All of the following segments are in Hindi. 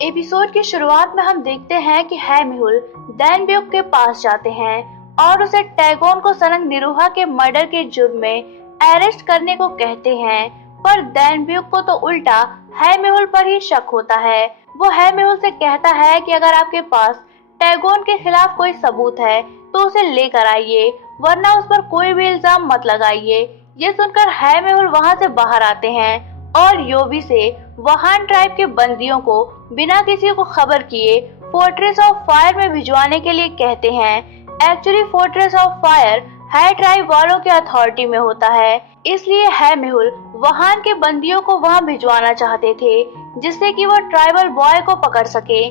एपिसोड की शुरुआत में हम देखते हैं कि हैमिहुल दैनब्यूक के पास जाते हैं और उसे टैगोन को सनग निरूहा के मर्डर के जुर्म में अरेस्ट करने को कहते हैं, पर दैनब्यूक को तो उल्टा हैमिहुल पर ही शक होता है। वो हैमिहुल से कहता है कि अगर आपके पास टैगोन के खिलाफ कोई सबूत है तो उसे लेकर आइए, वरना उस पर कोई भी इल्जाम मत लगाइए। ये सुनकर हैमिहुल वहाँ से बाहर आते हैं और योबी से वहान ट्राइब के बंदियों को बिना किसी को खबर किए फोर्ट्रेस ऑफ फायर में भिजवाने के लिए कहते हैं। एक्चुअली फोर्ट्रेस ऑफ फायर है ट्राइब वालों के अथॉरिटी में होता है, इसलिए हैमिहुल वहान के बंदियों को वहां भिजवाना चाहते थे जिससे कि वो ट्राइबल बॉय को पकड़ सके।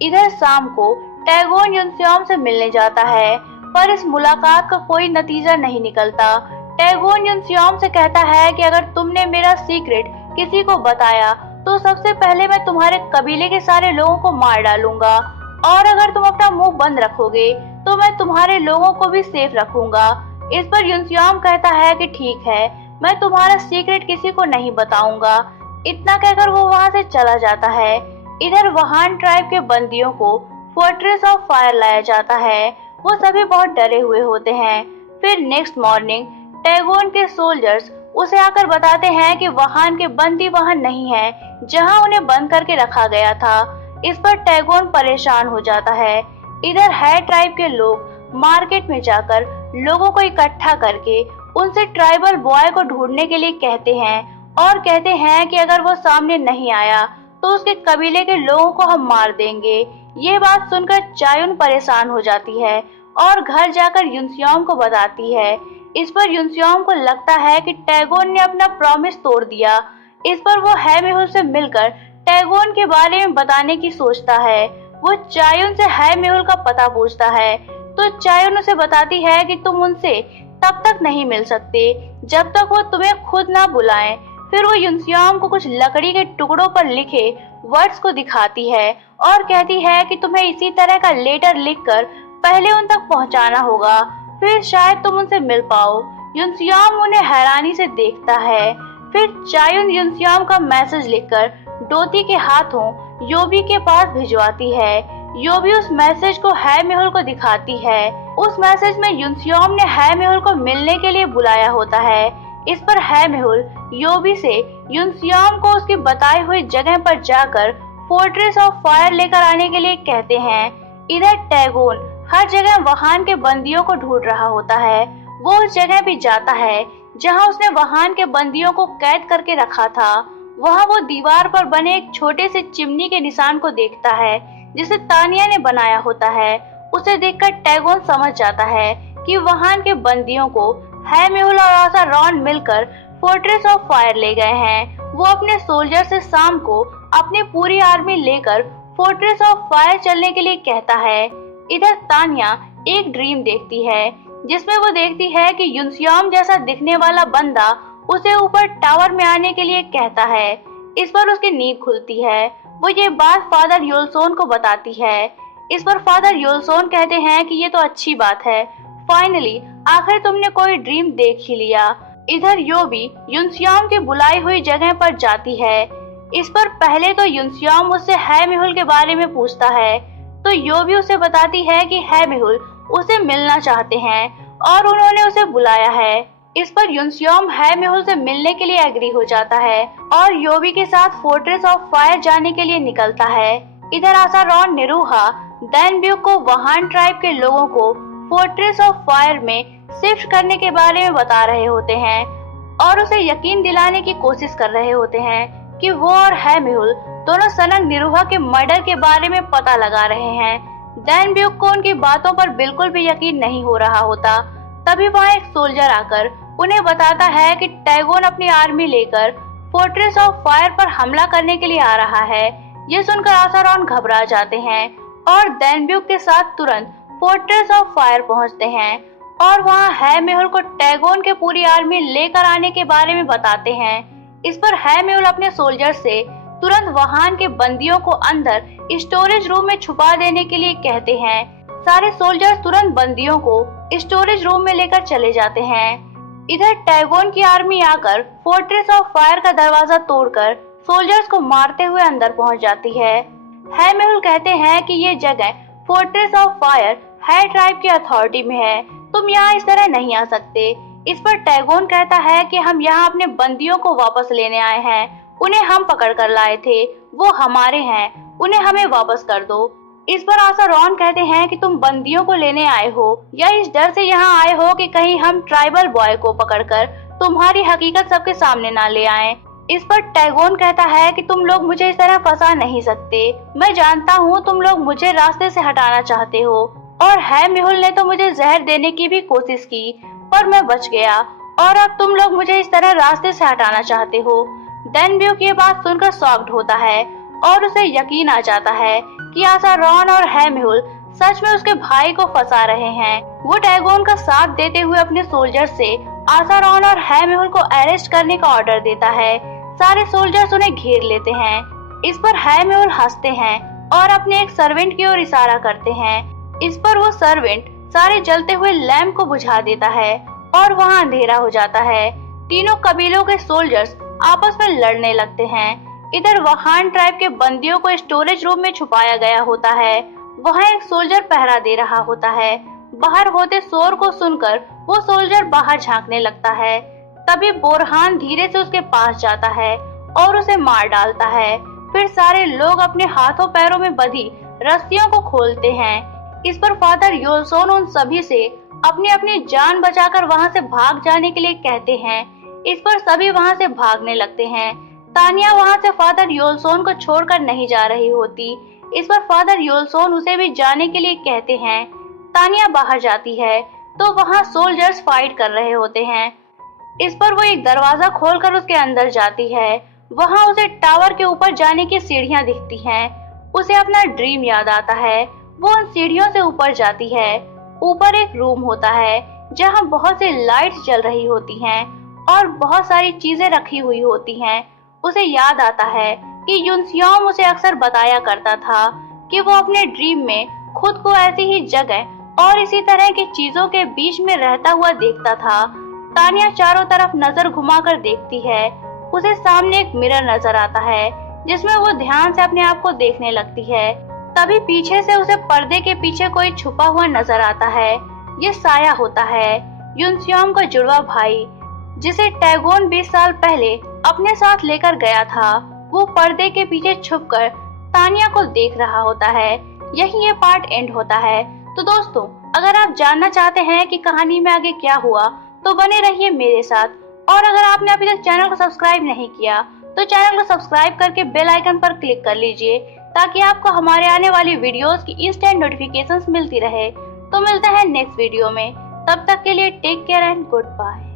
इधर शाम को टैगोन युनस्योम से मिलने जाता है, पर इस मुलाकात का कोई नतीजा नहीं निकलता। टैगोन युनस्योम से कहता है कि अगर तुमने मेरा सीक्रेट किसी को बताया तो सबसे पहले मैं तुम्हारे कबीले के सारे लोगों को मार डालूंगा, और अगर तुम अपना मुंह बंद रखोगे तो मैं तुम्हारे लोगों को भी सेफ रखूंगा। इस पर युनस्योम कहता है कि ठीक है, मैं तुम्हारा सीक्रेट किसी को नहीं बताऊंगा। इतना कहकर वो वहाँ से चला जाता है। इधर वहान ट्राइब के बंदियों को फोर्ट्रेस ऑफ फायर लाया जाता है। वो सभी बहुत डरे हुए होते हैं। फिर नेक्स्ट मॉर्निंग टैगोन के सोल्जर्स उसे आकर बताते हैं कि वहान के बंदी वहां नहीं है जहां उन्हें बंद करके रखा गया था। इस पर टैगोन परेशान हो जाता है। इधर है ट्राइब के लोग मार्केट में जाकर लोगों को इकट्ठा करके उनसे ट्राइबल बॉय को ढूंढने के लिए कहते हैं और कहते हैं कि अगर वो सामने नहीं आया तो उसके कबीले के लोगों को हम मार देंगे। ये बात सुनकर चायुन परेशान हो जाती है और घर जाकर युनस्योम को बताती है। इस पर युनस्योम को लगता है कि टैगोन ने अपना प्रॉमिस तोड़ दिया। इस पर वो हैमिहुल से मिलकर टैगोन के बारे में बताने की सोचता है। वो चायुन से हैमिहुल का पता पूछता है तो चायुन उसे बताती है कि तुम उनसे तब तक नहीं मिल सकते जब तक वो तुम्हें खुद ना बुलाएं। फिर वो युनस्योम को कुछ लकड़ी के टुकड़ों पर लिखे वर्ड्स को दिखाती है और कहती है कि तुम्हें इसी तरह का लेटर लिखकर पहले उन तक पहुंचाना होगा, फिर शायद तुम उनसे मिल पाओ। युनस्योम उन्हें हैरानी से देखता है। फिर चायुन युनस्योम का मैसेज लिखकर डोती के हाथों योबी के पास भिजवाती है। योबी उस मैसेज को हैमिहुल को दिखाती है। उस मैसेज में युनस्योम ने हैमिहुल को मिलने के लिए बुलाया होता है। इस पर हैमिहुल योबी से युनस्योम को उसकी बताई हुई जगह पर जाकर फोर्ट्रेस ऑफ फायर लेकर आने के लिए कहते हैं। इधर टैगोन हर जगह वहान के बंदियों को ढूंढ रहा होता है। वो उस जगह भी जाता है जहां उसने वहान के बंदियों को कैद करके रखा था। वहां वो दीवार पर बने एक छोटे से चिमनी के निशान को देखता है जिसे तानिया ने बनाया होता है। उसे देखकर टैगोन समझ जाता है कि वहान के बंदियों को हैमिहुल और आसा रॉन मिलकर फोर्ट्रेस ऑफ फायर ले गए हैं। वो अपने सोल्जर से शाम को अपनी पूरी आर्मी लेकर फोर्ट्रेस ऑफ फायर चलने के लिए कहता है। इधर तानिया एक ड्रीम देखती है जिसमें वो देखती है कि युनस्योम जैसा दिखने वाला बंदा उसे ऊपर टावर में आने के लिए कहता है। इस पर उसकी नींद खुलती है। वो ये बात फादर योलसोन को बताती है। इस पर फादर योलसोन कहते हैं कि ये तो अच्छी बात है, फाइनली आखिर तुमने कोई ड्रीम देख ही लिया। इधर योबी युनस्योम की बुलाई हुई जगह पर जाती है। इस पर पहले तो युनस्योम उससे हैमिहुल के बारे में पूछता है तो योबी उसे बताती है कि हैमिहुल उसे मिलना चाहते हैं और उन्होंने उसे बुलाया है। इस पर युनस्योम हैमिहुल से मिलने के लिए एग्री हो जाता है और योबी के साथ फोर्ट्रेस ऑफ फायर जाने के लिए निकलता है। इधर आसा रॉन निरूहा दैनब्यूक को वहान ट्राइब के लोगों को फोर्ट्रेस ऑफ फायर में शिफ्ट करने के बारे में बता रहे होते हैं और उसे यकीन दिलाने की कोशिश कर रहे होते हैं कि वो और हैमिहुल दोनों सनग निरूहा के मर्डर के बारे में पता लगा रहे हैं। दैनब्यूक को उनकी बातों पर बिल्कुल भी यकीन नहीं हो रहा होता। तभी वहाँ एक सोल्जर आकर उन्हें बताता है कि टैगोन अपनी आर्मी लेकर फोर्ट्रेस ऑफ फायर पर हमला करने के लिए आ रहा है। ये सुनकर आसा रॉन घबरा जाते हैं और दैनब्यूक के साथ तुरंत फोर्ट्रेस ऑफ फायर पहुंचते हैं और वहाँ हैमिहुल को टैगोन के पूरी आर्मी लेकर आने के बारे में बताते हैं। इस पर हैमिहुल अपने सोल्जर से तुरंत वहान के बंदियों को अंदर स्टोरेज रूम में छुपा देने के लिए कहते हैं। सारे सोल्जर्स तुरंत बंदियों को स्टोरेज रूम में लेकर चले जाते हैं। इधर टैगोन की आर्मी आकर फोर्ट्रेस ऑफ फायर का दरवाजा तोड़कर सोल्जर्स को मारते हुए अंदर पहुंच जाती है। है मेहुल कहते हैं कि ये जगह फोर्ट्रेस ऑफ फायर है ट्राइब की अथॉरिटी में है, तुम यहाँ इस तरह नहीं आ सकते। इस पर टैगोन कहता है कि हम यहाँ अपने बंदियों को वापस लेने आए हैं, उन्हें हम पकड़ कर लाए थे, वो हमारे हैं, उन्हें हमें वापस कर दो। इस पर आसारॉन कहते हैं कि तुम बंदियों को लेने आए हो या इस डर से यहाँ आए हो कि कहीं हम ट्राइबल बॉय को पकड़कर तुम्हारी हकीकत सबके सामने ना ले आए। इस पर टैगोन कहता है कि तुम लोग मुझे इस तरह फंसा नहीं सकते, मैं जानता हूँ तुम लोग मुझे रास्ते से हटाना चाहते हो, और है मेहुल ने तो मुझे जहर देने की भी कोशिश की पर मैं बच गया, और अब तुम लोग मुझे इस तरह रास्ते से हटाना चाहते हो। डेनब्यूक ये बात सुनकर शॉक्ड होता है और उसे यकीन आ जाता है कि आसारॉन और है मेहुल सच में उसके भाई को फंसा रहे हैं। वो टैगोन का साथ देते हुए अपने सोल्जर से आसारॉन और है मेहुल को अरेस्ट करने का ऑर्डर देता है। सारे सोल्जर्स उन्हें घेर लेते हैं। इस पर है मेहुल हंसते हैं और अपने एक सर्वेंट की ओर इशारा करते हैं। इस पर वो सर्वेंट सारे जलते हुए लैंप को बुझा देता है और वहाँ अंधेरा हो जाता है। तीनों कबीलों के सोल्जर्स आपस में लड़ने लगते हैं। इधर वहान ट्राइब के बंदियों को स्टोरेज रूम में छुपाया गया होता है। वहाँ एक सोल्जर पहरा दे रहा होता है। बाहर होते शोर को सुनकर वो सोल्जर बाहर झांकने लगता है। तभी बोरहान धीरे से उसके पास जाता है और उसे मार डालता है। फिर सारे लोग अपने हाथों पैरों में बंधी रस्सियों को खोलते हैं। इस पर फादर योलसोन उन सभी से अपनी अपनी जान बचाकर वहाँ से भाग जाने के लिए कहते हैं। इस पर सभी वहाँ से भागने लगते हैं। तानिया वहाँ से फादर योलसोन को छोड़कर नहीं जा रही होती। इस पर फादर योलसोन उसे भी जाने के लिए कहते हैं। तानिया बाहर जाती है तो वहाँ सोल्जर्स फाइट कर रहे होते हैं। इस पर वो एक दरवाजा खोलकर उसके अंदर जाती है। वहाँ उसे टावर के ऊपर जाने की सीढ़ियाँ दिखती हैं। उसे अपना ड्रीम याद आता है। वो उन सीढ़ियों से ऊपर जाती है। ऊपर एक रूम होता है जहाँ बहुत सी लाइट्स जल रही होती हैं और बहुत सारी चीजें रखी हुई होती हैं। उसे याद आता है कि युनसियोम उसे अक्सर बताया करता था कि वो अपने ड्रीम में खुद को ऐसी ही जगह और इसी तरह की चीजों के बीच में रहता हुआ देखता था। तानिया चारों तरफ नजर घुमाकर देखती है। उसे सामने एक मिरर नजर आता है जिसमें वो ध्यान से अपने आप को देखने लगती है। तभी पीछे से उसे पर्दे के पीछे कोई छुपा हुआ नजर आता है। ये साया होता है, युनसियोम का जुड़वा भाई, जिसे टैगोन 20 साल पहले अपने साथ लेकर गया था। वो पर्दे के पीछे छुपकर तानिया को देख रहा होता है। यही ये पार्ट एंड होता है। तो दोस्तों, अगर आप जानना चाहते हैं कि कहानी में आगे क्या हुआ तो बने रहिए मेरे साथ। और अगर आपने अभी तक चैनल को सब्सक्राइब नहीं किया तो चैनल को सब्सक्राइब करके बेल आइकन पर क्लिक कर लीजिए ताकि आपको हमारे आने वाली वीडियोस की इंस्टेंट नोटिफिकेशंस मिलती रहे। तो मिलते हैं नेक्स्ट वीडियो में। तब तक के लिए take care and good bye.